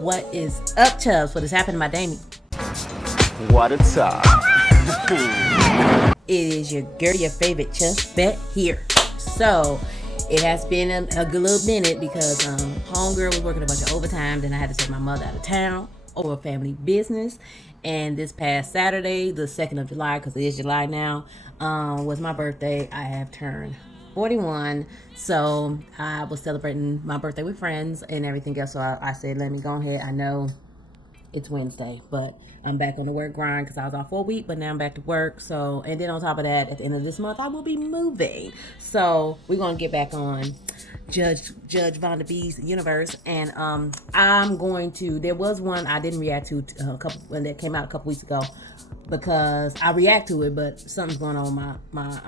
What is up, Chubbs? What is happening, my Damie? What a top. It is your girl, your favorite Chubbette here. So, it has been a good little minute because homegirl was working a bunch of overtime. Then I had to take my mother out of town over family business. And this past Saturday, the 2nd of July, because it is July now, was my birthday. I have turned 41. So I was celebrating my birthday with friends and everything else. So I said, let me go ahead. I know it's Wednesday, but I'm back on the work grind because I was off for a week, but now I'm back to work. So, and then on top of that, at the end of this month, I will be moving. So we're going to get back on Judge Vonda B's universe. And I'm going to, there was one I didn't react to when that came out a couple weeks ago because I react to it, but something's going on with my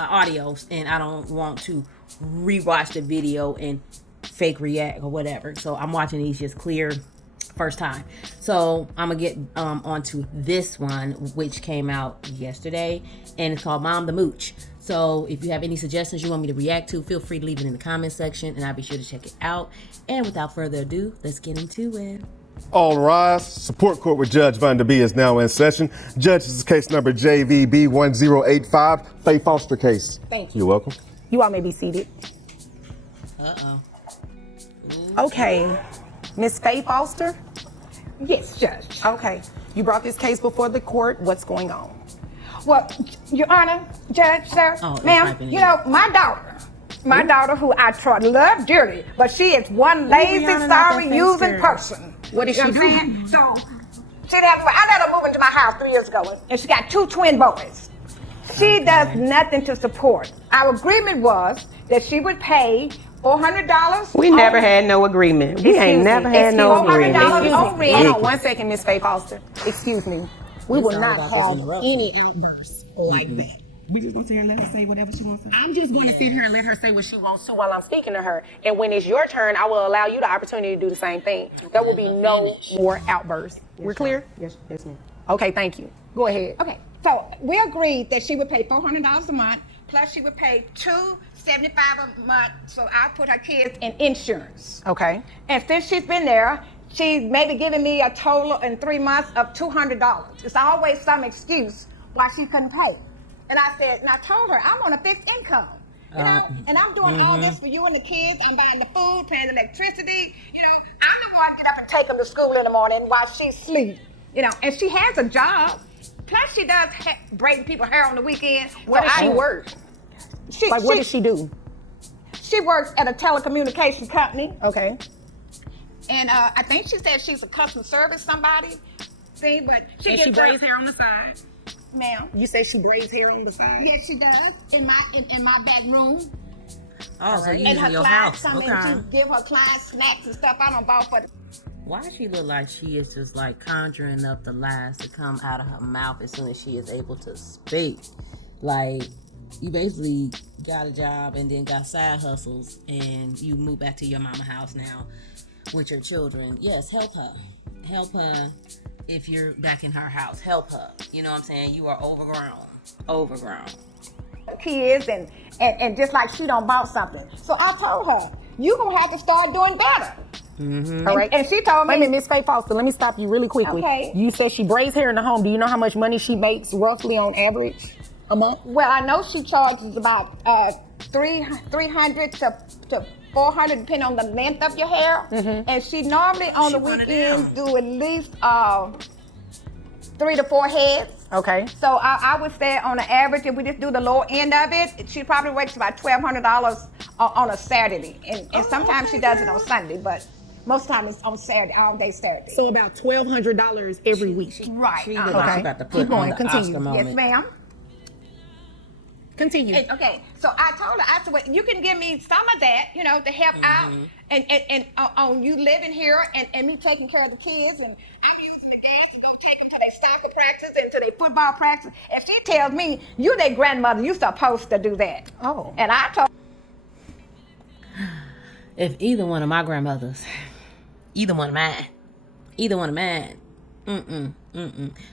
audio, and I don't want to rewatch the video and fake react or whatever. So I'm watching these just clear first time. So I'm gonna get onto this one, which came out yesterday, and it's called Mom the Mooch. So if you have any suggestions you want me to react to, feel free to leave it in the comment section, and I'll be sure to check it out. And without further ado, let's get into it. All rise. Support court with Judge Vonda B is now in session. Judge, this is case number JVB 1085, Faye Foster case. Thank you. You're welcome. You all may be seated. Uh-oh. Okay. Miss Faye Foster? Yes, Judge. Okay. You brought this case before the court. What's going on? Well, Your Honor, Judge, sir, Oh, ma'am, you know, my daughter who I love dearly, but she is one lazy, sorry, using person. What is You she know what I'm doing? saying? So, I let her move into my house 3 years ago, and she got 2 twin boys. She does nothing to support. Our agreement was that she would pay $400. We never had no agreement. We ain't never had no agreement. $400 on rent. Hold on 1 second, Miss Faye Foster. Excuse me. We will not have any outbursts like that. We just gonna sit here and let her say whatever she wants to say. I'm just going to sit here and let her say what she wants to while I'm speaking to her. And when it's your turn, I will allow you the opportunity to do the same thing. There will be no more outbursts. We're clear? Yes, ma'am. Okay, thank you. Go ahead. Okay, so we agreed that she would pay $400 a month, plus she would pay $275 a month, so I put her kids in insurance. Okay. And since she's been there, she's maybe giving me a total in 3 months of $200. It's always some excuse why she couldn't pay. And I said, and I told her, I'm on a fixed income, you know, and I'm doing all this for you and the kids. I'm buying the food, paying the electricity, you know. I'm not going to get up and take them to school in the morning while she sleeps, you know. And she has a job. Plus, she does braiding people's hair on the weekend. Where does she work? What does she do? She works at a telecommunications company. Okay. And I think she said she's a customer service somebody thing, but She braids hair on the side. Ma'am. You say she braids hair on the side? Yes, she does. In my back room. Oh, so you And in her your clients house. come in Okay. to give her clients snacks and stuff. I don't buy for the Why does she look like she is just like conjuring up the lies to come out of her mouth as soon as she is able to speak? Like, you basically got a job and then got side hustles and you move back to your mama house now with your children. Yes, help her. Help her if you're back in her house. Help her. You know what I'm saying? You are overgrown. kids and just like she don't bought something. So I told her, you gonna have to start doing better. All right. And she told me, Wait a minute, Miss Faye Foster, let me stop you really quickly. Okay. You said she braids hair in the home. Do you know how much money she makes roughly on average a month? well, I know she charges about 300 to 400 depending on the length of your hair. And she normally on the weekends do at least 3 to 4 heads. Okay. So I would say on the average, if we just do the lower end of it, she probably makes about $1,200 on a Saturday. And sometimes she does it on Sunday, but most of the time it's on Saturday, all day Saturday. So about $1,200 every week. Right. She look like she about to put on the Oscar moment. Yes, ma'am. Continue. Okay, so I told her, I said, well, you can give me some of that, you know, to help out, and on you living here and me taking care of the kids, and I'm using the gas to go take them to their soccer practice and to their football practice. If she tells me, you their grandmother, you supposed to do that. Oh. And I told If either one of my grandmothers, either one of mine,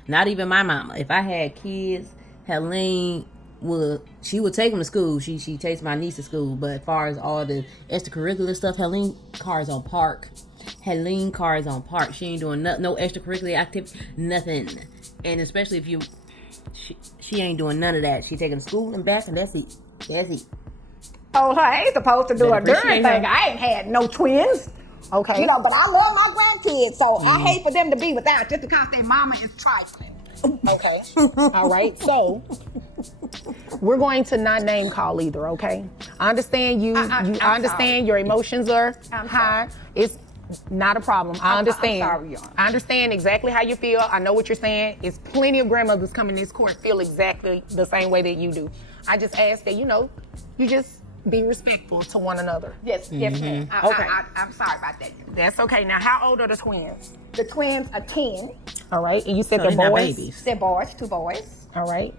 not even my mama. If I had kids, Helene would take them to school. She takes my niece to school. But as far as all the extracurricular stuff, Helene cars on park. She ain't doing no extracurricular activity, nothing. And especially if she ain't doing none of that. She taking to school and back, and that's it. Oh, I ain't supposed to do a Better darn appreciate thing. her. I ain't had no twins. Okay. You know, but I love my grandkids, so I hate for them to be without just because their mama is trifling. Okay. All right. So we're going to not name call either. Okay. I understand you. I'm I understand your emotions are I'm high. It's not a problem. I understand. I'm sorry, y'all. I understand exactly how you feel. I know what you're saying. It's plenty of grandmothers coming to this court feel exactly the same way that you do. I just ask that you just be respectful to one another. Yes, ma'am. Okay. I'm sorry about that. That's okay. Now, how old are the twins? The twins are 10. All right. And you said So they're they're not boys. babies. They're boys, 2 boys. All right.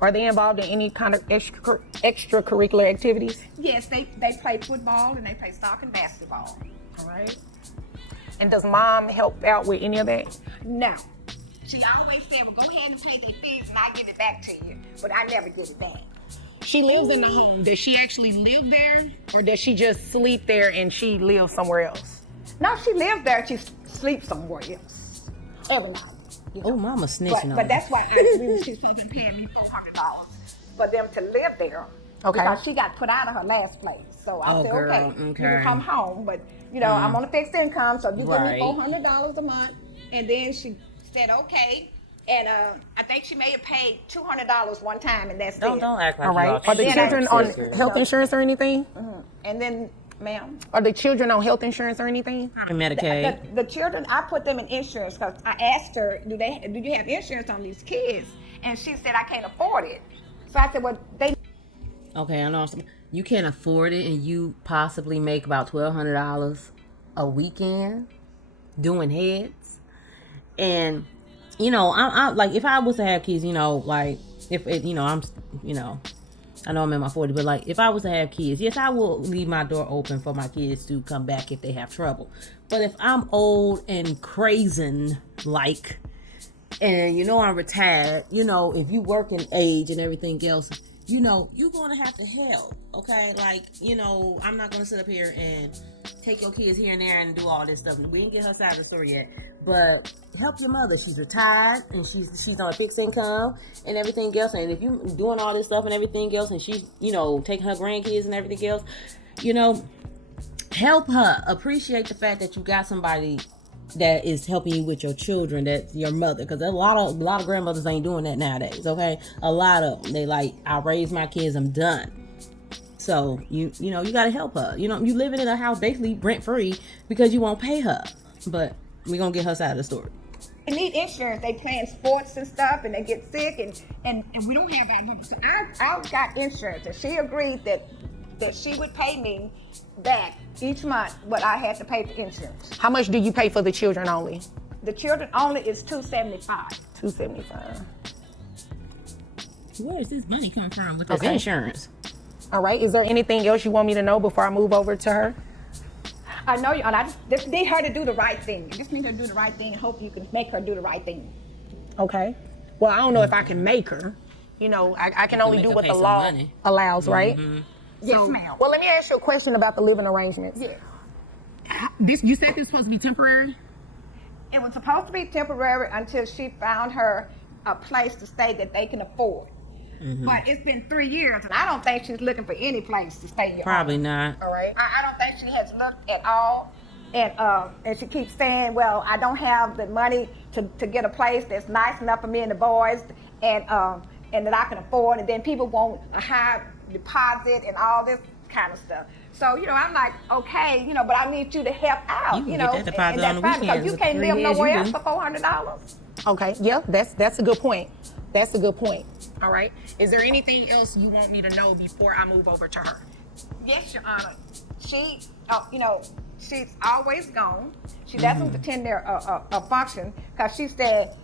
Are they involved in any kind of extracurricular activities? Yes, they play football and they play soccer and basketball. All right. And does mom help out with any of that? No. She always said, well, go ahead and pay their fees and I'll give it back to you. But I never get it back. She lives in the home. Does she actually live there? Or does she just sleep there and she lives somewhere else? No, she lives there. She sleeps somewhere else. Every night. You know? Oh, mama snitching on But me. that's why she's supposed to be paying me $400 for them to live there. Okay. Because she got put out of her last place. So I said, girl, okay, you okay. can come home. But, I'm on a fixed income, so you give Right. me $400 a month. And then she said, okay. And I think she may have paid $200 one time, and that's Don't it. act like All right. you Are the then children I- on sisters. health insurance or anything? And then, ma'am, Are the children on health insurance or anything? Medicaid. the children, I put them in insurance because I asked her, do you have insurance on these kids? And she said, I can't afford it. So I said, well, they Okay, I know you can't afford it, and you possibly make about $1,200 a weekend doing heads. And I'm like, if I was to have kids, like if it, I'm, I know I'm in my 40s, but like if I was to have kids, yes, I will leave my door open for my kids to come back if they have trouble. But if I'm old and crazy, like, and I'm retired, if you work in age and everything else, you're going to have to help, okay? Like, I'm not going to sit up here and take your kids here and there and do all this stuff. We didn't get her side of the story yet, but help your mother. She's retired and she's on a fixed income and everything else. And if you doing all this stuff and everything else, and she's, taking her grandkids and everything else, help her. Appreciate the fact that you got somebody that is helping you with your children, that's your mother, because a lot of grandmothers ain't doing that nowadays. Okay, a lot of them, they like, I raised my kids, I'm done. So you gotta help her. You living in a house basically rent free because you won't pay her. But we're gonna get her side of the story. They need insurance. They playing sports and stuff, and they get sick, and we don't have that money. So I got insurance, and she agreed that she would pay me back each month what I had to pay for insurance. How much do you pay for the children only? The children only is $275. $275. Where is this money coming from with this Okay. insurance? All right. Is there anything else you want me to know before I move over to her? I know you, and I just need her to do the right thing. You just need her to do the right thing, and hope you can make her do the right thing. Okay. Well, I don't know if I can make her. I can only make do her what pay the some law money. allows, right? Yes, ma'am. Well, let me ask you a question about the living arrangements. Yes. You said this was supposed to be temporary? It was supposed to be temporary until she found her a place to stay that they can afford. But it's been 3 years, and I don't think she's looking for any place to stay. Probably not. All right. I don't think she has looked at all. And she keeps saying, well, I don't have the money to get a place that's nice enough for me and the boys, and that I can afford. And then people want a high deposit and all this kind of stuff. So, I'm like, okay, but I need you to help out. You can get that deposit on the that's fine, because weekends you can't for live 3 years, nowhere you else do. for $400. Okay. Yeah, that's a good point. That's a good point. All right. Is there anything else you want me to know before I move over to her? Yes, Your Honor. She, she's always gone. She doesn't attend their function because she said,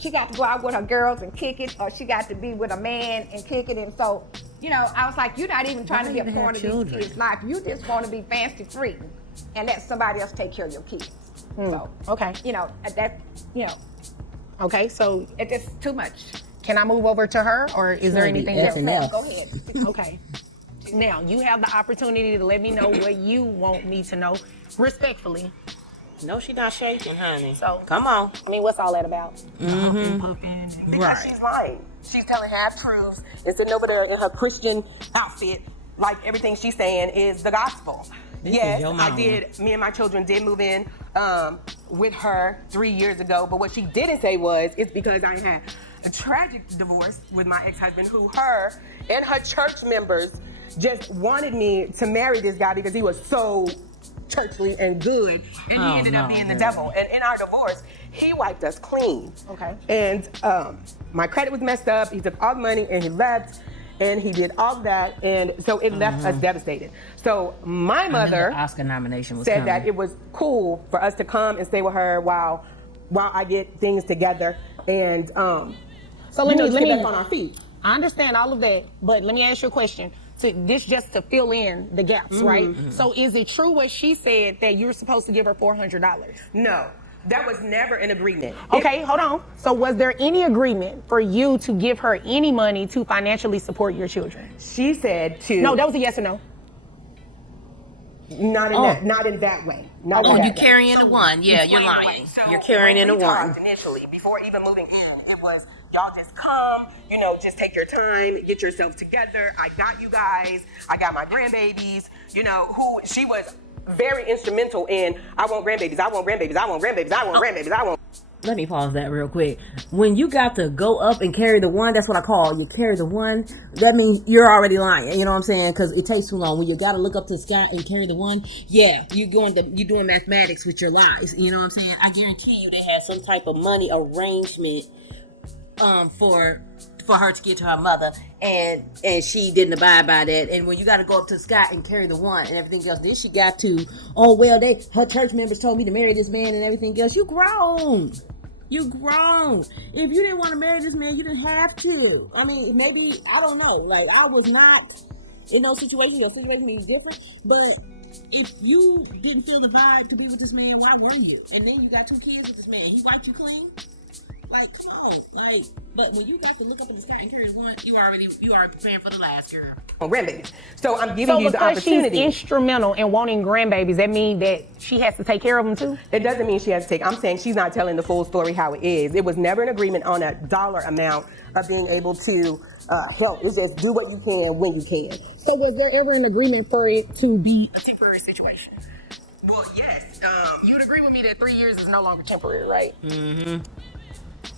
she got to go out with her girls and kick it, or she got to be with a man and kick it. And so, I was like, you're not even trying to be a even part have of children? these kids' life. You just want to be fancy free and let somebody else take care of your kids. So, Okay. that, Okay. So it's just too much. Can I move over to her, or is there anything else? Nothing else. Go ahead. Okay. Now, you have the opportunity to let me know what you want me to know, respectfully. No, she not shaking, honey. So, come on. I mean, what's all that about? Right. She's lying. She's telling half-truths and sitting over there in her Christian outfit, like everything she's saying is the gospel. This yes, is your I mama. did. Me and my children did move in with her 3 years ago, but what she didn't say was, it's because I had a tragic divorce with my ex-husband, who her and her church members just wanted me to marry this guy because he was so churchly and good, and he ended up being the devil. And in our divorce, he wiped us clean. Okay. And my credit was messed up. He took all the money and he left, and he did all of that, and so it left us devastated. So my mother The Oscar nomination was said coming. that it was cool for us to come and stay with her while I get things together, and So let get me back on our feet. I understand all of that, but let me ask you a question. So this just to fill in the gaps, right? So is it true what she said that you're supposed to give her $400? No, that was never an agreement. Okay, hold on. So was there any agreement for you to give her any money to financially support your children? She said to No, that was a yes or no. not in that way. Not in Oh, that you way. carrying the one. Yeah, you're lying. You're carrying in a one. Initially, before even moving in, it was y'all just come, just take your time, get yourself together. I got you guys. I got my grandbabies. Who she was very instrumental in. I want grandbabies. I want grandbabies. I want grandbabies. I want grandbabies. I want. Let me pause that real quick. When you got to go up and carry the one, that's what I call you carry the one. That means you're already lying. You know what I'm saying? Because it takes too long. When you got to look up to the sky and carry the one, yeah, you're doing mathematics with your lies. You know what I'm saying? I guarantee you they had some type of money arrangement for her to get to her mother, and she didn't abide by that. And when you got to go up to the sky and carry the one and everything else, then she got to, her church members told me to marry this man and everything else. You grown. If you didn't want to marry this man, you didn't have to. I mean, maybe, I don't know. Like, I was not in those situations. Your situation may be different, but if you didn't feel the vibe to be with this man, why were you? And then you got 2 kids with this man. He wiped you clean? Like, come on. Like, but when you got to look up in the sky and carry one, you already preparing for the last girl. Grandbabies. So I'm giving you the because opportunity. she's instrumental in wanting grandbabies, that means that she has to take care of them too? It doesn't mean she has to take. I'm saying she's not telling the full story how it is. It was never an agreement on a dollar amount of being able to help. It's just do what you can when you can. So was there ever an agreement for it to be a temporary situation? Well, yes. You'd agree with me that 3 years is no longer temporary, right?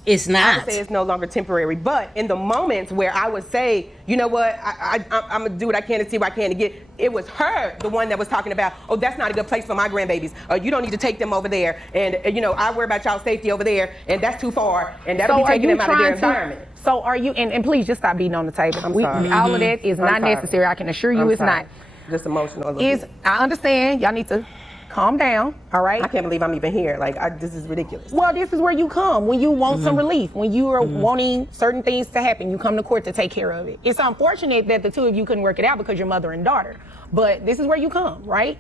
It's I not. would say it's no longer temporary, but in the moments where I would say, you know what, I'm gonna do what I can to see what I can to get. It was her, the one that was talking about, oh, that's not a good place for my grandbabies. You don't need to take them over there, and I worry about y'all's safety over there, and that's too far, and that'll be taking them out of their environment. So are you? And please just stop beating on the table. I'm sorry. All of that is I'm not sorry. necessary. I can assure you, I'm it's sorry. not. Just emotional. A little bit. I understand. Y'all need to calm down. All right. I can't believe I'm even here. Like, this is ridiculous. Well, this is where you come when you want some relief, when you are wanting certain things to happen. You come to court to take care of it. It's unfortunate that the two of you couldn't work it out because you're mother and daughter, but this is where you come, right?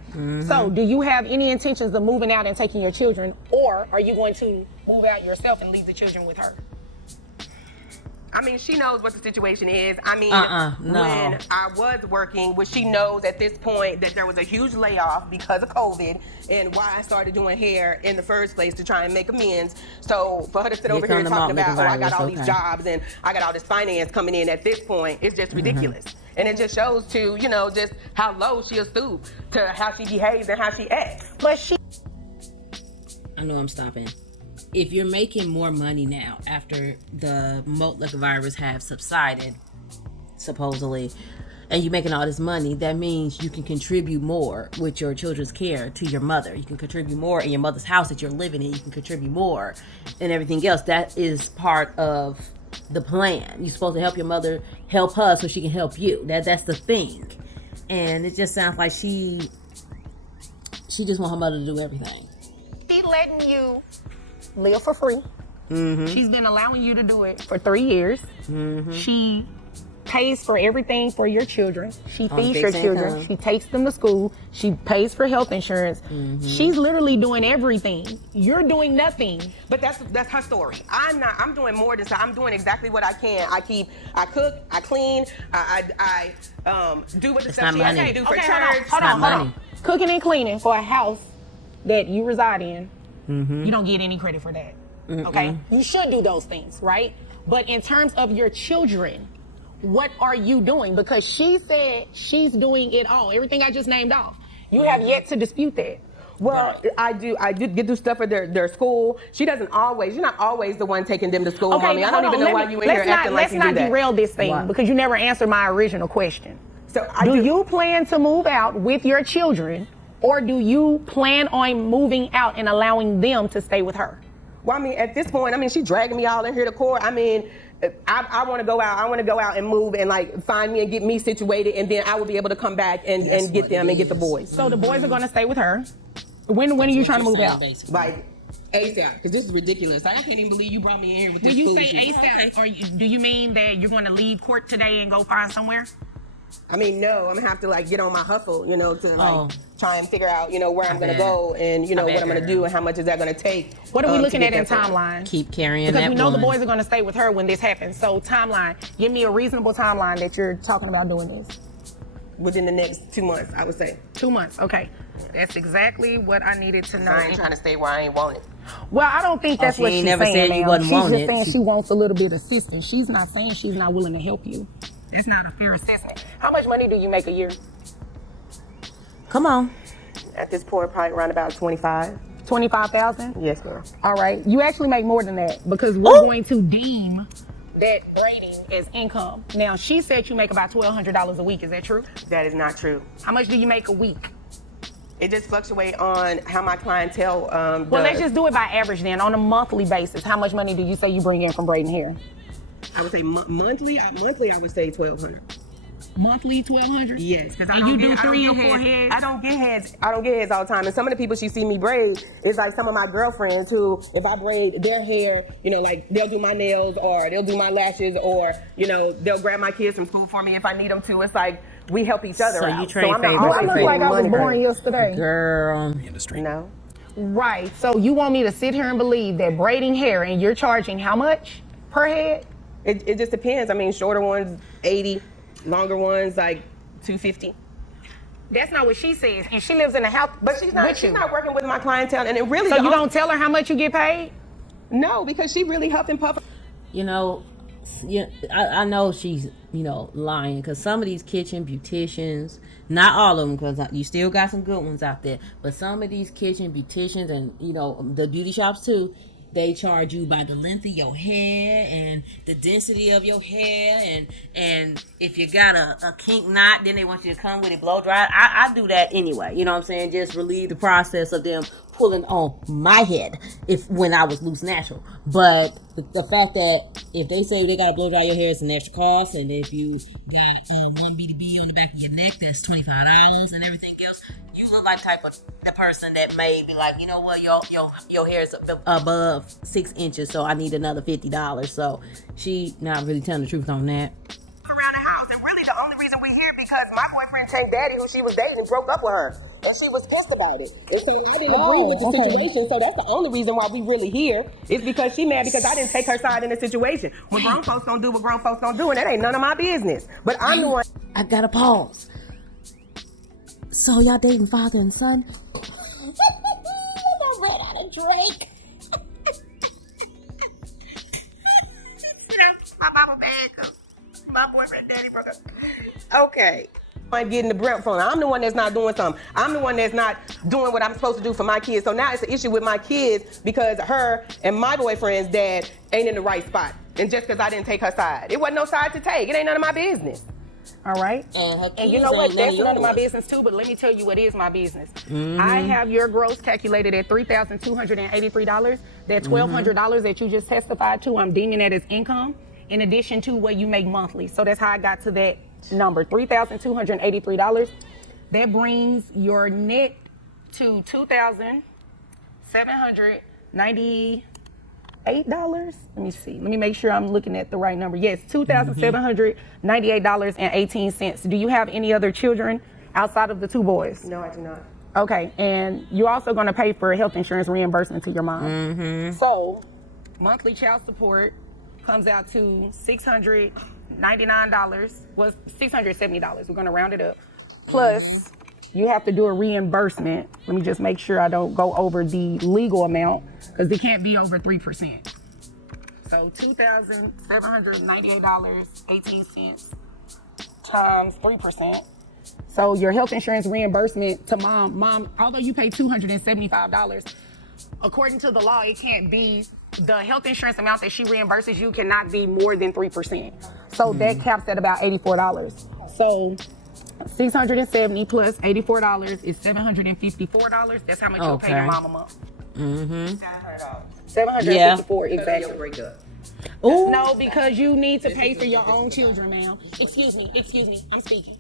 So do you have any intentions of moving out and taking your children, or are you going to move out yourself and leave the children with her? I mean, she knows what the situation is. I mean, no. when I was working, she knows at this point that there was a huge layoff because of COVID and why I started doing hair in the first place to try and make amends. So for her to sit over here and talking about, I got all these jobs and I got all this finance coming in at this point, it's just ridiculous. And it just shows to, just how low she'll stoop to how she behaves and how she acts. But I know I'm stopping. If you're making more money now after the Mooch virus have subsided, supposedly, and you're making all this money, that means you can contribute more with your children's care to your mother. You can contribute more in your mother's house that you're living in. You can contribute more and everything else. That is part of the plan. You're supposed to help your mother help her so she can help you. That's the thing. And it just sounds like she just want her mother to do everything. She's letting you live for free. She's been allowing you to do it for 3 years. She pays for everything for your children. She On feeds your fixed children. income. She takes them to school. She pays for health insurance. She's literally doing everything. You're doing nothing. But that's her story. I'm doing more than so. I'm doing exactly what I can. I cook, I clean, I do what the It's stuff not she has money. to do for Okay, church. hold not on. money. Cooking and cleaning for a house that you reside in, you don't get any credit for that. Okay? You should do those things, right? But in terms of your children, what are you doing? Because she said she's doing it all. Everything I just named off. You have yet to dispute that. Well, I do get do stuff for their school. You're not always the one taking them to school, Okay, honey. I hold don't even on. know why you in here acting like you do Let's not that. derail this thing Why? because you never answered my original question. So Do you plan to move out with your children, or do you plan on moving out and allowing them to stay with her? Well, I mean, at this point, I mean, she's dragging me all in here to court. I mean, I want to go out. I want to go out and move and like find me and get me situated, and then I will be able to come back and get them and get the boys. So the boys are going to stay with her. When are you trying to move out? Like ASAP, because this is ridiculous. Like, I can't even believe you brought me in here with this When you say foolishness. ASAP, or do you mean that you're going to leave court today and go find somewhere? I mean, no, I'm gonna have to like get on my hustle, you know, to like Oh. try and figure out, you know, where I'm gonna bet. go and you know I bet, what I'm gonna girl. do and how much is that gonna take. What are we to looking get at in that done. timeline? Keep carrying Because that we know the one. boys are going to stay with her when this happens. So timeline, give me a reasonable timeline that you're talking about doing this. Within the next 2 months, I would say. 2 months, okay. That's exactly what I needed to know. I ain't trying to stay where I ain't want it. Well, I don't think that's she what ain't she's never saying, said you ma'am. wasn't She's wanting just it. saying She- she wants a little bit of assistance. She's not saying she's not willing to help you. That's not a fair assessment. How much money do you make a year? Come on. At this point, probably around about 25. 25,000? Yes, girl. All right. You actually make more than that because we're going to deem that braiding as income. Now, she said you make about $1,200 a week. Is that true? That is not true. How much do you make a week? It just fluctuates on how my clientele Well, does. let's just do it by average then. On a monthly basis, how much money do you say you bring in from braiding hair? I would say monthly. Monthly, I would say 1,200. Monthly, 1,200? Yes, because I And don't you get, do I don't 3 or get 4 heads. heads? I don't get heads. I don't get heads all the time. And some of the people she see me braid is like some of my girlfriends who, if I braid their hair, you know, like they'll do my nails or they'll do my lashes or, you know, they'll grab my kids from school for me if I need them to. It's like we help each other So out. you trade I'm not favors Oh, always I look favors. like I was money born braid. yesterday. Girl. No. Right. So you want me to sit here and believe that braiding hair and you're charging how much per head? It just depends. I mean, shorter ones, 80. Longer ones, like 250. That's not what she says. And she lives in a house But she's not. with She's you. not working with my clientele, and it really. So you don't tell her how much you get paid? No, because she really huff and puff. You know, I know she's, lying because some of these kitchen beauticians, not all of them, because you still got some good ones out there, but some of these kitchen beauticians and, the beauty shops too, they charge you by the length of your hair and the density of your hair, and if you got a kink knot, then they want you to come with it blow dry. I do that anyway, you know what I'm saying? Just relieve the process of them pulling on my head when I was loose natural. But the fact that if they say they gotta blow dry your hair, it's an extra cost, and if you got one BDB on the back of your neck, that's $25 and everything else. You look like the person that may be like, you know what, your hair is above 6 inches, so I need another $50. So she not really telling the truth on that. Around the house, and really the only reason we here because my boyfriend came daddy, who she was dating, and broke up with her, and she was pissed about it. And so I didn't agree with the situation. So that's the only reason why we really here is because she mad because I didn't take her side in the situation. When grown folks don't do what grown folks don't do, and that ain't none of my business. But I'm the one. I gotta pause. So y'all dating father and son? I ran out of Drake. My mama bad. My boyfriend daddy broke up. Okay. I'm getting the brunt from her. I'm the one that's not doing something. I'm the one that's not doing what I'm supposed to do for my kids. So now it's an issue with my kids because her and my boyfriend's dad ain't in the right spot. And just because I didn't take her side. It wasn't no side to take. It ain't none of my business. All right. And you know what? That's none of my business too, but let me tell you what is my business. I have your gross calculated at $3,283. That $1,200 that you just testified to, I'm deeming that as income in addition to what you make monthly. So that's how I got to that number, $3,283. That brings your net to $2,790. $8. Let me see. Let me make sure I'm looking at the right number. Yes, $2,798.18. Do you have any other children outside of the 2 boys? No, I do not. Okay, and you're also going to pay for health insurance reimbursement to your mom. So, monthly child support comes out to $699. Well, $670. We're going to round it up. Plus, you have to do a reimbursement. Let me just make sure I don't go over the legal amount because it can't be over 3%. So $2,798.18 times 3%. So your health insurance reimbursement to mom, although you pay $275, according to the law, it can't be, the health insurance amount that she reimburses you cannot be more than 3%. So that caps at about $84. So $670 plus $84 is $754. That's how much you'll pay your mom a month. $754, exactly. Ooh. No, because you need to pay for your own children, ma'am. Excuse me, I'm speaking.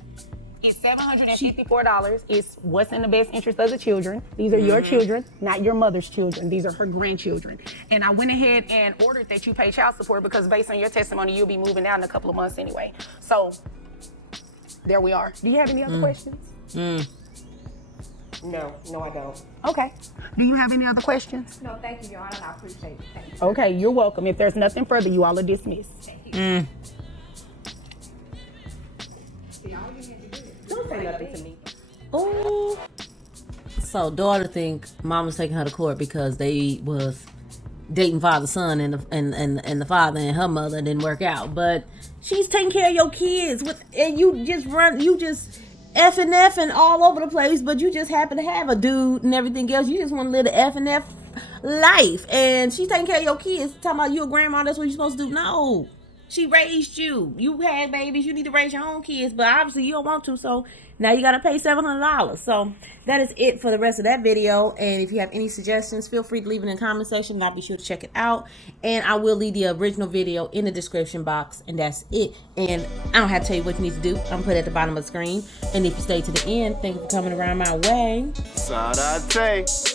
It's $754. It's what's in the best interest of the children. These are your children, not your mother's children. These are her grandchildren. And I went ahead and ordered that you pay child support because based on your testimony, you'll be moving out in a couple of months anyway. So there we are. Do you have any other questions? No, I don't. Okay. Do you have any other questions? No, thank you, Your Honor. I appreciate it. Thank you. Okay, you're welcome. If there's nothing further, you all are dismissed. Don't say nothing to me. Ooh. So daughter think mama's taking her to court because they was dating father son and the father and her mother didn't work out, but she's taking care of your kids and you just effing all over the place, but you just happen to have a dude and everything else. You just want to live the effing life, and she's taking care of your kids. Talking about you a grandma, that's what you're supposed to do. No, she raised you. You had babies. You need to raise your own kids, but obviously you don't want to. So now you got to pay $700. So that is it for the rest of that video. And if you have any suggestions, feel free to leave it in the comment section. I'll be sure to check it out. And I will leave the original video in the description box. And that's it. And I don't have to tell you what you need to do. I'm going to put it at the bottom of the screen. And if you stay to the end, thank you for coming around my way. Sarate.